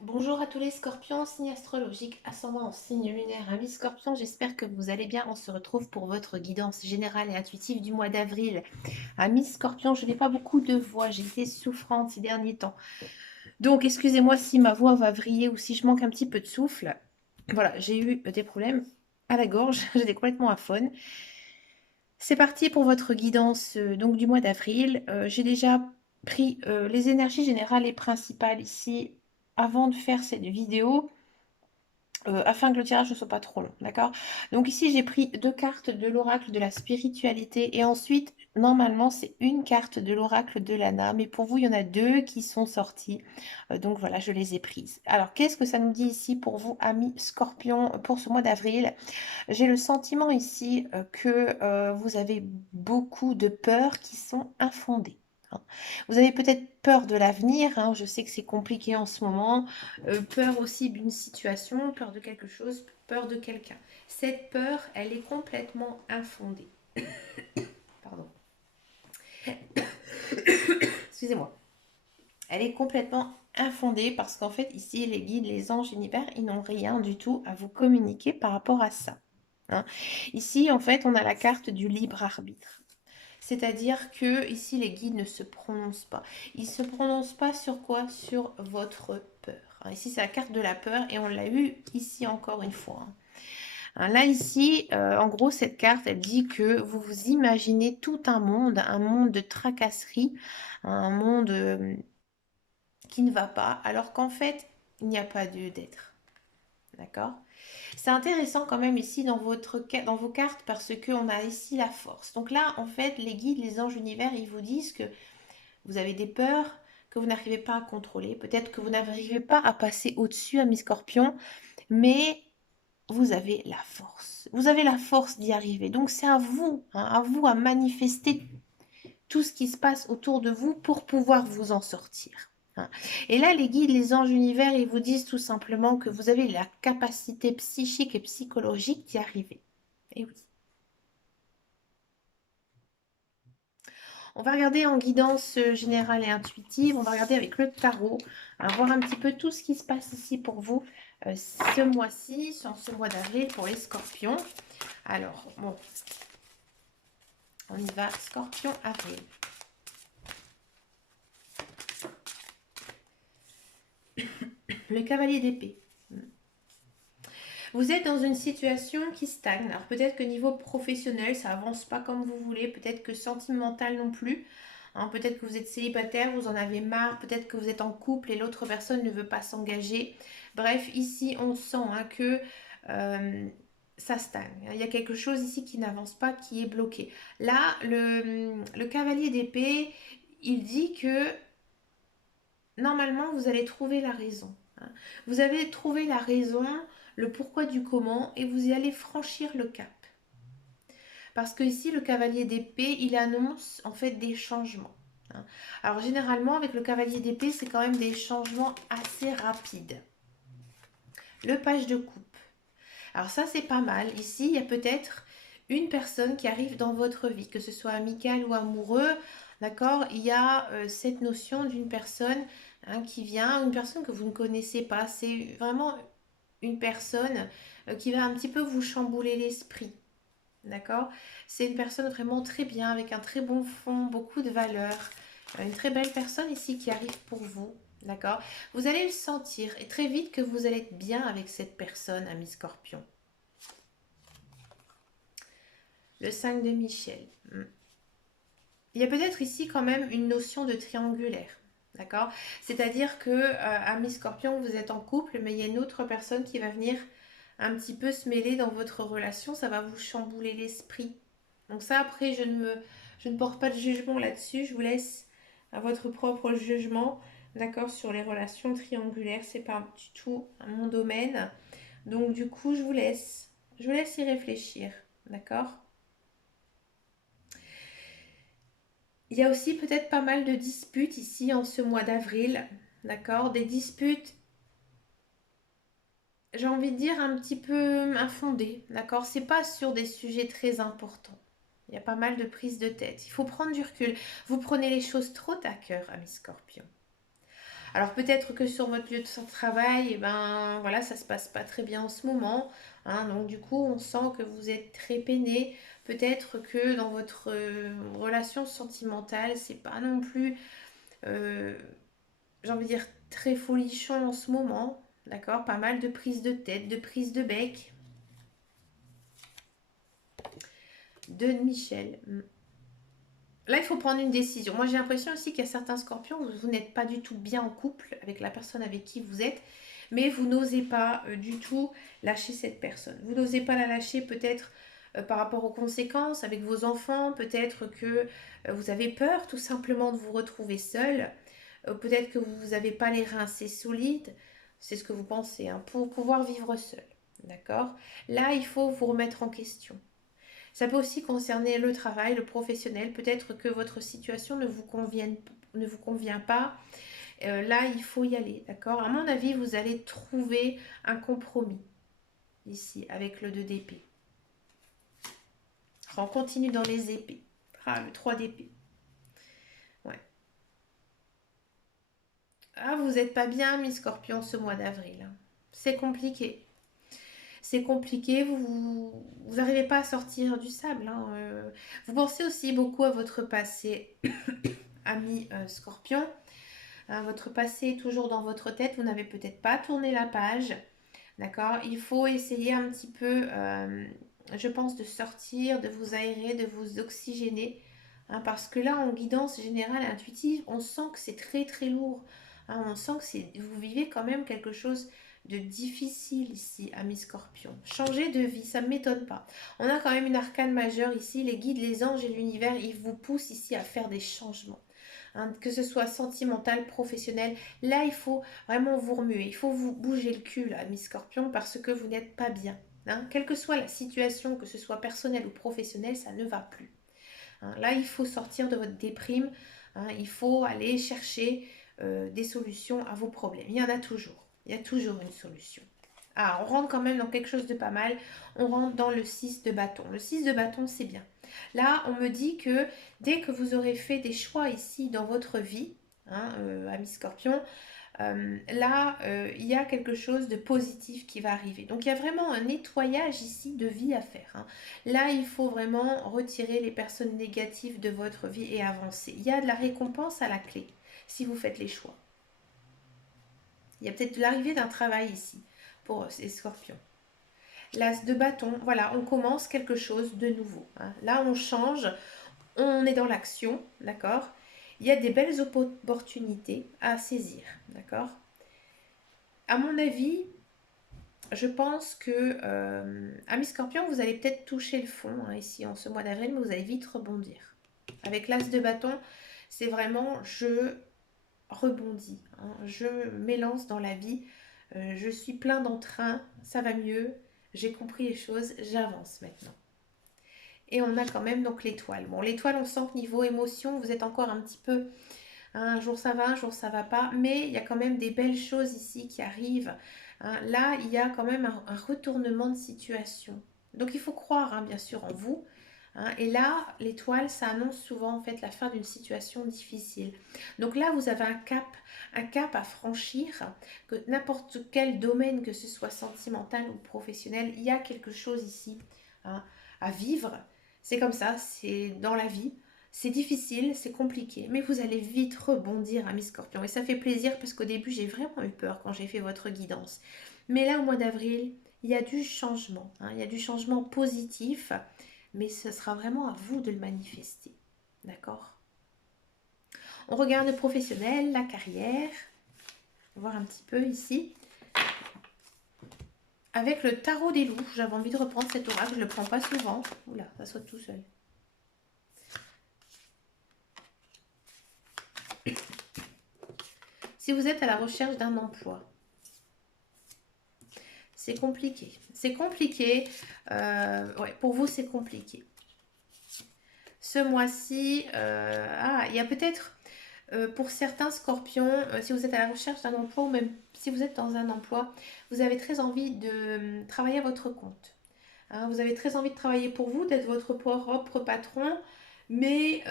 Bonjour à tous les scorpions, signe astrologique, ascendant en signe lunaire, amis scorpions, j'espère que vous allez bien. On se retrouve pour votre guidance générale et intuitive du mois d'avril. Amis scorpions, je n'ai pas beaucoup de voix, j'ai été souffrante ces derniers temps. Donc excusez-moi si ma voix va vriller ou si je manque un petit peu de souffle. Voilà, j'ai eu des problèmes à la gorge, j'étais complètement aphone. C'est parti pour votre guidance donc du mois d'avril. J'ai déjà pris les énergies générales et principales ici avant de faire cette vidéo. Afin que le tirage ne soit pas trop long, d'accord? Donc ici, j'ai pris deux cartes de l'oracle de la spiritualité et ensuite, normalement, c'est une carte de l'oracle de l'Anna, mais pour vous, il y en a deux qui sont sorties. Donc voilà, je les ai prises. Alors, qu'est-ce que ça nous dit ici pour vous, amis Scorpion, pour ce mois d'avril? J'ai le sentiment ici que vous avez beaucoup de peurs qui sont infondées, hein. Vous avez peut-être peur de l'avenir, hein, je sais que c'est compliqué en ce moment, peur aussi d'une situation, peur de quelque chose, peur de quelqu'un. Cette peur, elle est complètement infondée. Pardon. Excusez-moi. Elle est complètement infondée parce qu'en fait, ici, les guides, les anges, l'univers, ils n'ont rien du tout à vous communiquer par rapport à ça, hein. Ici, en fait, on a la carte du libre arbitre. C'est-à-dire que ici, les guides ne se prononcent pas. Ils ne se prononcent pas sur quoi? Sur votre peur, hein. Ici, c'est la carte de la peur et on l'a eu ici encore une fois, hein. Hein, là, ici, en gros, cette carte, elle dit que vous vous imaginez tout un monde de tracasserie, un monde qui ne va pas, alors qu'en fait, il n'y a pas lieu d'être. D'accord? C'est intéressant quand même ici dans vos cartes parce qu'on a ici la force. Donc là, en fait, les guides, les anges univers, ils vous disent que vous avez des peurs que vous n'arrivez pas à contrôler. Peut-être que vous n'arrivez pas à passer au-dessus, à mi-scorpion, mais vous avez la force. Vous avez la force d'y arriver. Donc c'est hein, à vous à manifester tout ce qui se passe autour de vous pour pouvoir vous en sortir, hein. Et là, les guides, les anges univers, ils vous disent tout simplement que vous avez la capacité psychique et psychologique d'y arriver. Et oui. On va regarder en guidance générale et intuitive. On va regarder avec le tarot. Alors, voir un petit peu tout ce qui se passe ici pour vous ce mois-ci, en ce mois d'avril pour les scorpions. Alors, bon, on y va. Scorpion, avril. Le cavalier d'épée. Vous êtes dans une situation qui stagne. Alors peut-être que niveau professionnel, ça avance pas comme vous voulez. Peut-être que sentimental non plus, hein. Peut-être que vous êtes célibataire, vous en avez marre. Peut-être que vous êtes en couple et l'autre personne ne veut pas s'engager. Bref, ici, on sent, hein, que euh, ça stagne. Il y a quelque chose ici qui n'avance pas, qui est bloqué. Là, le cavalier d'épée, il dit que normalement, vous allez trouver la raison, hein. Vous allez trouver la raison, le pourquoi du comment, et vous y allez franchir le cap. Parce que ici, le cavalier d'épée, il annonce en fait des changements, hein. Alors généralement, avec le cavalier d'épée, c'est quand même des changements assez rapides. Le page de coupe. Alors ça, c'est pas mal. Ici, il y a peut-être une personne qui arrive dans votre vie, que ce soit amical ou amoureux, d'accord? Il y a cette notion d'une personne, hein, qui vient, une personne que vous ne connaissez pas. C'est vraiment une personne qui va un petit peu vous chambouler l'esprit, d'accord? C'est une personne vraiment très bien, avec un très bon fond, beaucoup de valeurs. Une très belle personne ici qui arrive pour vous, d'accord? Vous allez le sentir et très vite que vous allez être bien avec cette personne, ami Scorpion. Le 5 de Michel. Il y a peut-être ici quand même une notion de triangulaire. D'accord? C'est-à-dire que, ami Scorpion, vous êtes en couple, mais il y a une autre personne qui va venir un petit peu se mêler dans votre relation. Ça va vous chambouler l'esprit. Donc ça, après, je ne porte pas de jugement là-dessus. Je vous laisse à votre propre jugement. D'accord? Sur les relations triangulaires. C'est pas du tout mon domaine. Donc du coup, je vous laisse. Je vous laisse y réfléchir. D'accord? Il y a aussi peut-être pas mal de disputes ici en ce mois d'avril, d'accord? Des disputes, j'ai envie de dire, un petit peu infondées, d'accord? C'est pas sur des sujets très importants. Il y a pas mal de prises de tête. Il faut prendre du recul. Vous prenez les choses trop à cœur, ami Scorpion. Alors peut-être que sur votre lieu de travail, eh ben voilà, ça se passe pas très bien en ce moment, hein. Donc du coup, on sent que vous êtes très peiné. Peut-être que dans votre relation sentimentale, c'est pas non plus, euh, j'ai envie de dire, très folichon en ce moment. D'accord? Pas mal de prises de tête, de prises de bec. De Michel. Là, il faut prendre une décision. Moi, j'ai l'impression aussi qu'il y a certains scorpions, vous n'êtes pas du tout bien en couple avec la personne avec qui vous êtes, mais vous n'osez pas du tout lâcher cette personne. Vous n'osez pas la lâcher peut-être par rapport aux conséquences avec vos enfants, peut-être que vous avez peur tout simplement de vous retrouver seul, peut-être que vous n'avez pas les reins assez solides, c'est ce que vous pensez, hein, pour pouvoir vivre seul. D'accord? Là, il faut vous remettre en question. Ça peut aussi concerner le travail, le professionnel. Peut-être que votre situation ne vous convient pas. Là, il faut y aller, d'accord? À mon avis, vous allez trouver un compromis ici avec le 2 d'épée. On continue dans les épées. Ah, le 3 d'épée. Ouais. Ah, vous n'êtes pas bien, mi Scorpion, ce mois d'avril, hein. C'est compliqué. C'est compliqué, vous n'arrivez pas à sortir du sable, hein. Vous pensez aussi beaucoup à votre passé, ami Scorpion. Hein, votre passé est toujours dans votre tête, vous n'avez peut-être pas tourné la page, d'accord? Il faut essayer un petit peu, je pense, de sortir, de vous aérer, de vous oxygéner, hein, parce que là, en guidance générale et intuitive, on sent que c'est très très lourd, hein, on sent que vous vivez quand même quelque chose de difficile ici, ami Scorpion. Changer de vie, ça ne m'étonne pas. On a quand même une arcane majeure ici, les guides, les anges et l'univers, ils vous poussent ici à faire des changements. Hein, que ce soit sentimental, professionnel, là il faut vraiment vous remuer, il faut vous bouger le cul là, mi Scorpion, parce que vous n'êtes pas bien. Hein. Quelle que soit la situation, que ce soit personnelle ou professionnelle, ça ne va plus. Hein. Là il faut sortir de votre déprime, hein, il faut aller chercher des solutions à vos problèmes. Il y en a toujours, il y a toujours une solution. Ah, on rentre quand même dans quelque chose de pas mal. On rentre dans le 6 de bâton. Le 6 de bâton, c'est bien. Là, on me dit que dès que vous aurez fait des choix ici dans votre vie, hein, ami Scorpion, là, il y a quelque chose de positif qui va arriver. Donc, il y a vraiment un nettoyage ici de vie à faire. Hein. Là, il faut vraiment retirer les personnes négatives de votre vie et avancer. Il y a de la récompense à la clé si vous faites les choix. Il y a peut-être l'arrivée d'un travail ici pour ces scorpions. L'as de bâton, voilà, on commence quelque chose de nouveau. Hein. Là, on change, on est dans l'action, d'accord? Il y a des belles opportunités à saisir, d'accord? À mon avis, je pense que, ami Scorpion, vous allez peut-être toucher le fond hein, ici en ce mois d'avril, mais vous allez vite rebondir. Avec l'as de bâton, c'est vraiment je rebondis, hein, je m'élance dans la vie, je suis plein d'entrain, ça va mieux, j'ai compris les choses, j'avance maintenant. Et on a quand même donc l'étoile. Bon, l'étoile, on sent que niveau émotion, vous êtes encore un petit peu, hein, un jour ça va, un jour ça va pas, mais il y a quand même des belles choses ici qui arrivent. Hein. Là, il y a quand même un retournement de situation. Donc il faut croire, hein, bien sûr, en vous. Hein. Et là, l'étoile, ça annonce souvent en fait la fin d'une situation difficile. Donc là, vous avez un cap à franchir, que n'importe quel domaine, que ce soit sentimental ou professionnel, il y a quelque chose ici hein, à vivre. C'est comme ça, c'est dans la vie. C'est difficile, c'est compliqué, mais vous allez vite rebondir, ami Scorpion. Et ça fait plaisir parce qu'au début, j'ai vraiment eu peur quand j'ai fait votre guidance. Mais là, au mois d'avril, il y a du changement. Hein, il y a du changement positif, mais ce sera vraiment à vous de le manifester. D'accord? On regarde le professionnel, la carrière. On va voir un petit peu ici. Avec le tarot des loups, j'avais envie de reprendre cet oracle, je ne le prends pas souvent. Oula, ça saute tout seul. Si vous êtes à la recherche d'un emploi, c'est compliqué. C'est compliqué. Ouais, pour vous, c'est compliqué. Ce mois-ci, il y a peut-être pour certains scorpions, si vous êtes à la recherche d'un emploi ou même si vous êtes dans un emploi, vous avez très envie de travailler à votre compte. Hein, vous avez très envie de travailler pour vous, d'être votre propre patron, mais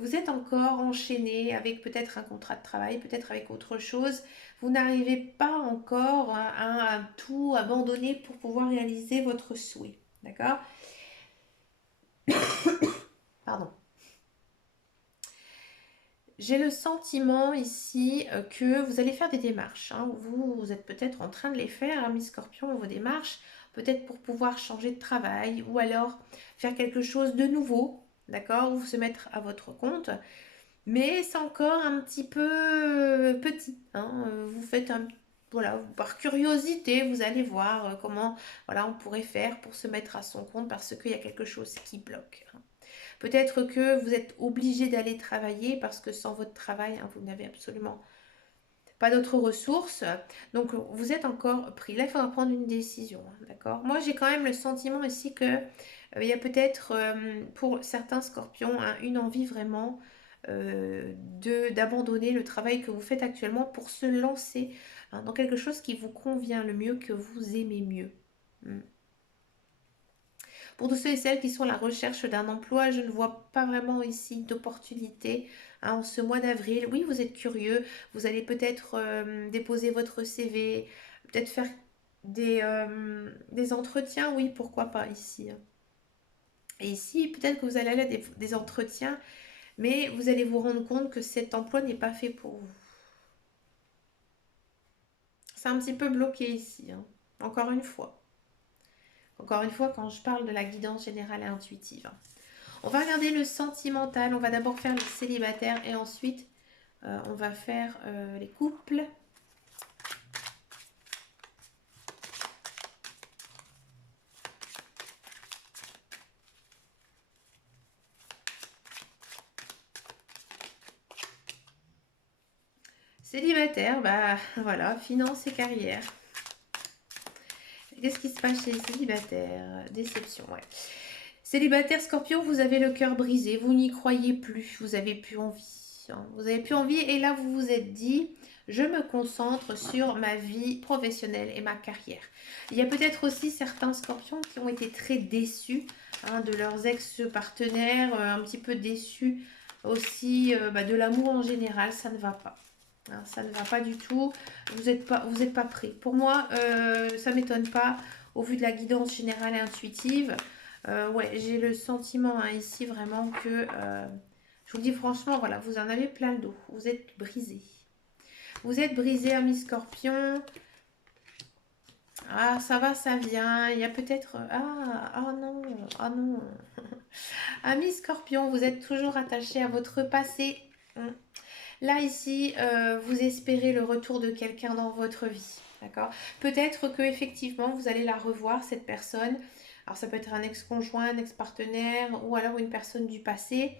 vous êtes encore enchaîné avec peut-être un contrat de travail, peut-être avec autre chose. Vous n'arrivez pas encore à tout abandonner pour pouvoir réaliser votre souhait. D'accord? Pardon. J'ai le sentiment ici que vous allez faire des démarches, hein. Vous êtes peut-être en train de les faire, hein, Miss Scorpion, vos démarches, peut-être pour pouvoir changer de travail ou alors faire quelque chose de nouveau, d'accord, ou se mettre à votre compte. Mais c'est encore un petit peu petit, hein. Vous faites un, voilà, par curiosité, vous allez voir comment, voilà, on pourrait faire pour se mettre à son compte parce qu'il y a quelque chose qui bloque, hein. Peut-être que vous êtes obligé d'aller travailler parce que sans votre travail, hein, vous n'avez absolument pas d'autres ressources. Donc vous êtes encore pris. Là, il faudra prendre une décision, hein, d'accord? Moi, j'ai quand même le sentiment ici que il y a peut-être pour certains scorpions hein, une envie vraiment d'abandonner le travail que vous faites actuellement pour se lancer hein, dans quelque chose qui vous convient le mieux, que vous aimez mieux. Hmm. Pour tous ceux et celles qui sont à la recherche d'un emploi, je ne vois pas vraiment ici d'opportunité hein, en ce mois d'avril. Oui, vous êtes curieux, vous allez peut-être déposer votre CV, peut-être faire des entretiens, oui, pourquoi pas ici, hein. Et ici, peut-être que vous allez aller à des entretiens, mais vous allez vous rendre compte que cet emploi n'est pas fait pour vous. C'est un petit peu bloqué ici, hein. Encore une fois. Encore une fois, quand je parle de la guidance générale et intuitive, hein. On va regarder le sentimental. On va d'abord faire les célibataires et ensuite on va faire les couples. Célibataires, bah voilà, finances et carrière. Qu'est-ce qui se passe chez les célibataires? Déception, ouais. Célibataire Scorpion, vous avez le cœur brisé, vous n'y croyez plus, vous avez plus envie, hein. Vous avez plus envie et là vous vous êtes dit, je me concentre sur ma vie professionnelle et ma carrière. Il y a peut-être aussi certains Scorpions qui ont été très déçus hein, de leurs ex-partenaires, un petit peu déçus aussi de l'amour en général, ça ne va pas. Hein, ça ne va pas du tout, vous êtes pas prêt. Pour moi, ça ne m'étonne pas au vu de la guidance générale et intuitive. Ouais, j'ai le sentiment hein, ici vraiment que, je vous le dis franchement, voilà, vous en avez plein le dos. Vous êtes brisé. Vous êtes brisé, ami Scorpion. Ah, ça va, ça vient. Il y a peut-être... Ah non, ah non. Ami Scorpion, vous êtes toujours attaché à votre passé. Là, ici, vous espérez le retour de quelqu'un dans votre vie. D'accord? Peut-être que effectivement vous allez la revoir, cette personne. Alors, ça peut être un ex-conjoint, un ex-partenaire ou alors une personne du passé.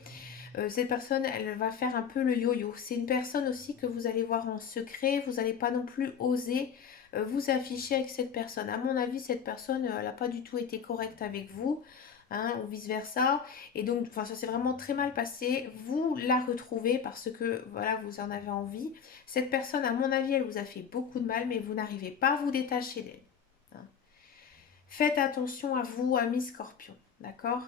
Cette personne, elle va faire un peu le yo-yo. C'est une personne aussi que vous allez voir en secret. Vous n'allez pas non plus oser vous afficher avec cette personne. À mon avis, cette personne, elle n'a pas du tout été correcte avec vous. Hein, ou vice-versa. Et donc, enfin, ça s'est vraiment très mal passé. Vous la retrouvez parce que, voilà, vous en avez envie. Cette personne, à mon avis, elle vous a fait beaucoup de mal, mais vous n'arrivez pas à vous détacher d'elle. Hein. Faites attention à vous, amis Scorpion, d'accord?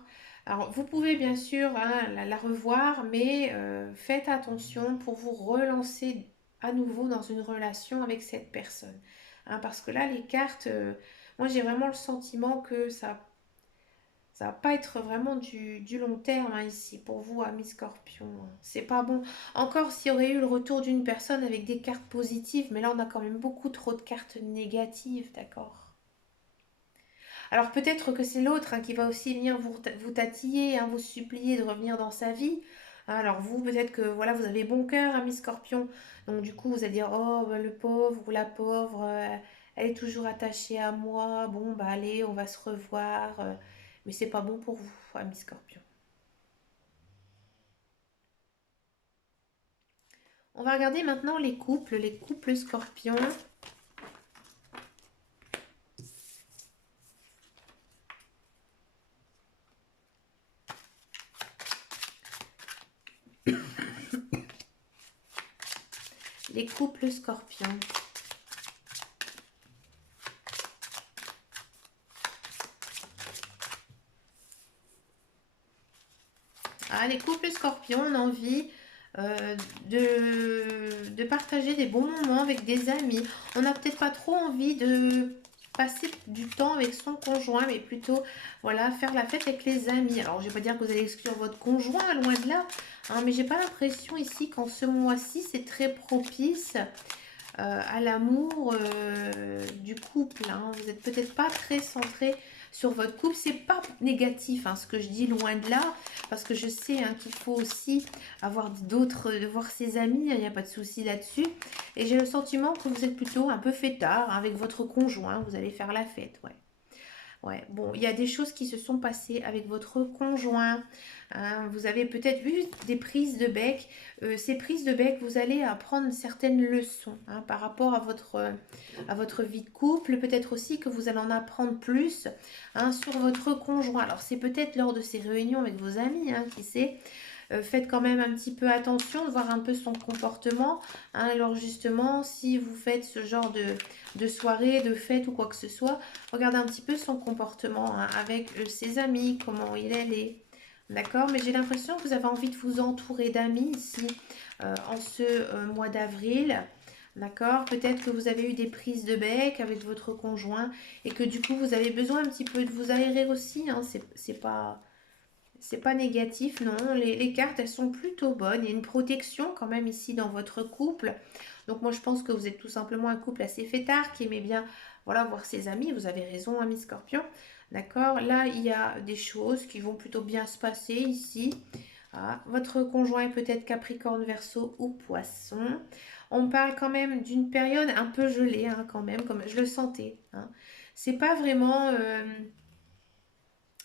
Alors, vous pouvez bien sûr hein, la revoir, mais faites attention pour vous relancer à nouveau dans une relation avec cette personne. Hein, parce que là, les cartes, moi j'ai vraiment le sentiment que ça va pas être vraiment du long terme hein, ici pour vous, amis Scorpion. C'est pas bon. Encore s'il y aurait eu le retour d'une personne avec des cartes positives, mais là on a quand même beaucoup trop de cartes négatives, d'accord? Alors peut-être que c'est l'autre hein, qui va aussi venir vous tatiller, hein, vous supplier de revenir dans sa vie. Hein, alors vous, peut-être que voilà, vous avez bon cœur, ami Scorpion. Donc du coup, vous allez dire, oh, bah, le pauvre ou la pauvre, elle est toujours attachée à moi. Bon, bah allez, on va se revoir. Mais c'est pas bon pour vous, ami Scorpion. On va regarder maintenant les couples Scorpions. Les couples Scorpions. Ah, les couples scorpions ont envie euh, de partager des bons moments avec des amis. On n'a peut-être pas trop envie de passer du temps avec son conjoint, mais plutôt, voilà, faire la fête avec les amis. Alors, je vais pas dire que vous allez exclure votre conjoint, loin de là, hein, mais j'ai pas l'impression ici qu'en ce mois-ci, c'est très propice à l'amour du couple. Hein. Vous n'êtes peut-être pas très centré sur votre couple. C'est pas négatif, hein, ce que je dis, loin de là, parce que je sais hein, qu'il faut aussi avoir d'autres, voir ses amis, il n'y a pas de souci là-dessus. Et j'ai le sentiment que vous êtes plutôt un peu fêtard hein, avec votre conjoint. Vous allez faire la fête, ouais. Ouais, bon, il y a des choses qui se sont passées avec votre conjoint. Hein. Vous avez peut-être eu des prises de bec. Ces prises de bec, vous allez apprendre certaines leçons hein, par rapport à votre vie de couple. Peut-être aussi que vous allez en apprendre plus hein, sur votre conjoint. Alors, c'est peut-être lors de ces réunions avec vos amis, hein, qui sait. Faites quand même un petit peu attention de voir un peu son comportement. Hein. Alors justement, si vous faites ce genre de soirée, de fête ou quoi que ce soit, regardez un petit peu son comportement hein, avec ses amis, comment il est. D'accord? Mais j'ai l'impression que vous avez envie de vous entourer d'amis ici en ce mois d'avril. D'accord? Peut-être que vous avez eu des prises de bec avec votre conjoint et que du coup vous avez besoin un petit peu de vous aérer aussi. Hein. C'est pas négatif, non. Les cartes, elles sont plutôt bonnes. Il y a une protection quand même ici dans votre couple. Donc moi, je pense que vous êtes tout simplement un couple assez fêtard qui aimait bien voilà, voir ses amis. Vous avez raison, ami Scorpion. D'accord? Là, il y a des choses qui vont plutôt bien se passer ici. Ah, votre conjoint est peut-être Capricorne, Verseau ou Poisson. On parle quand même d'une période un peu gelée, hein, quand même, comme je le sentais. Hein. C'est pas vraiment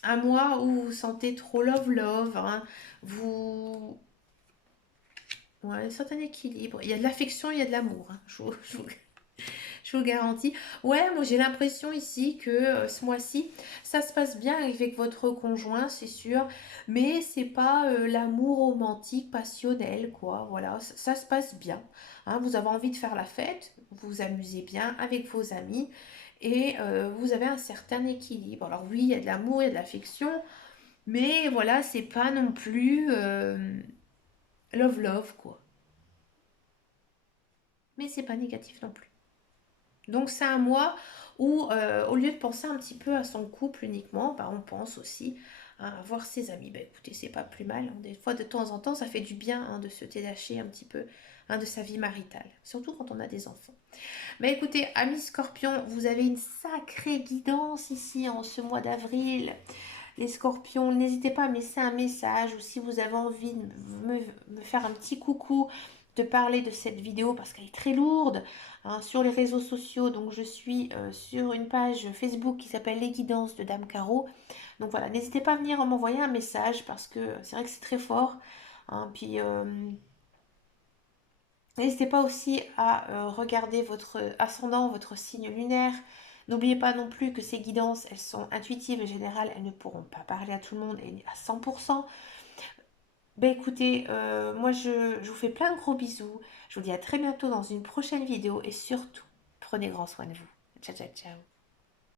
un mois où vous vous sentez trop love, hein, vous... Ouais, un certain équilibre. Il y a de l'affection, il y a de l'amour. Hein, je vous le garantis. Ouais, moi j'ai l'impression ici que ce mois-ci, ça se passe bien avec votre conjoint, c'est sûr. Mais c'est pas l'amour romantique, passionnel, quoi. Voilà, ça se passe bien. Hein, vous avez envie de faire la fête, vous vous amusez bien avec vos amis. Et vous avez un certain équilibre. Alors oui, il y a de l'amour, il y a de l'affection. Mais voilà, c'est pas non plus love, quoi. Mais c'est pas négatif non plus. Donc c'est un mois où, au lieu de penser un petit peu à son couple uniquement, bah, on pense aussi à voir ses amis. Bah, écoutez, c'est pas plus mal. Hein. Des fois, de temps en temps, ça fait du bien hein, de se détacher un petit peu hein, de sa vie maritale. Surtout quand on a des enfants. Mais écoutez, amis scorpions, vous avez une sacrée guidance ici en ce mois d'avril. Les scorpions, n'hésitez pas à me laisser un message ou si vous avez envie de me faire un petit coucou, de parler de cette vidéo parce qu'elle est très lourde hein, sur les réseaux sociaux. Donc je suis sur une page Facebook qui s'appelle Les Guidances de Dame Caro. Donc voilà, n'hésitez pas à venir m'envoyer un message parce que c'est vrai que c'est très fort. Hein, puis n'hésitez pas aussi à regarder votre ascendant, votre signe lunaire. N'oubliez pas non plus que ces guidances, elles sont intuitives et générales, elles ne pourront pas parler à tout le monde et à 100%. Ben écoutez, moi je vous fais plein de gros bisous. Je vous dis à très bientôt dans une prochaine vidéo et surtout, prenez grand soin de vous. Ciao, ciao, ciao.